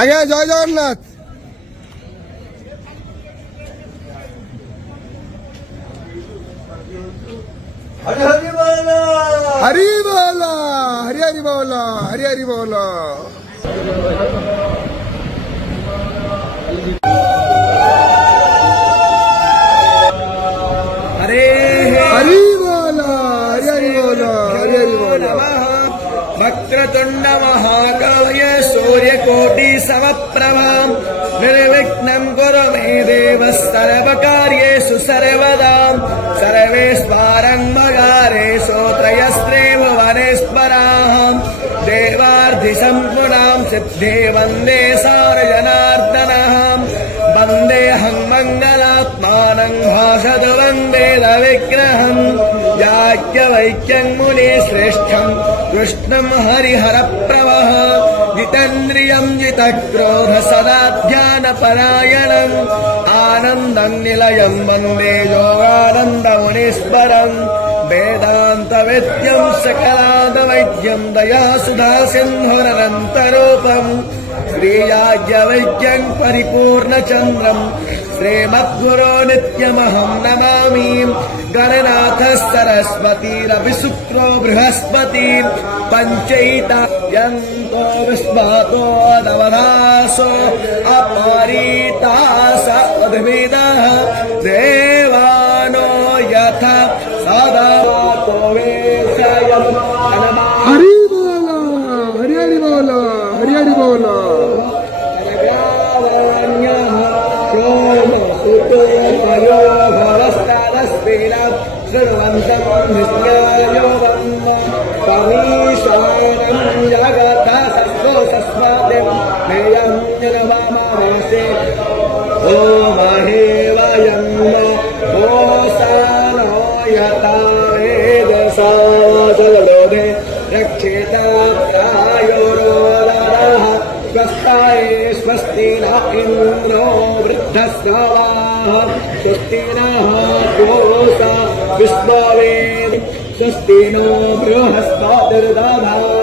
আগে জয় জগন্নাথ। হরি হরি বল, হরি বল, হরি হরি বল, হরি হরি বল। হরে হরি বল, হরি হরি বল, হরি হরি বল। वक्रतुंड महाकाय सूर्यकोटि समप्रभा निर्विघ्नं कुरु मे देव सर्वकार्येषु सर्वदा सर्वेश्वरं मगारेषु त्रयस्त्रे भुवनेश्वराः देवार्धिसम्पूर्णां सिद्धे वन्दे सारजनार्दनः वन्देऽहं मङ्गलात्मानं भाषतु वन्देदविग्रहम् याज्ञवल्क्यं मुनिश्रेष्ठम् कृष्णं हरिहरप्रभः जितेन्द्रियं जितक्रोध सदा ध्यानपरायणम् आनन्दं निलयं वन्दे योगानन्दमुनीश्वरम् वेदान्तवेद्यं सकलादवैद्यं दयासुधा सिन्धुरनन्तरूपम् श्रीयाज्ञवल्क्यं परिपूर्णचन्द्रम् श्रीमद्गुरो नित्यमहं नमामि गणनाथ सरस्वतीरपि शुक्रो बृहस्पति पञ्चैता यन्तो विस्वातो दवदासो अपरीतास उद्भिदः देवानो यथा सदा तो वेशयम् हरि बोला, हरि हरि बोला, हरि हरि बोला। श्रृण्वन्तं नित्यायो वन्द तमीशानं जगतः सस्वस्मादिं नेयं निर्वामासे ओ महेवयं नो ओसानो यथा वेदसावसलोधे रक्षेता प्रायोरोदरः स्वस्ताये स्वस्ति न इन्द्रो वृद्धस्वाः स्वस्ति नः पूषा विश्ववेद स्वस्ति नो बृहस्पतिर्दधातु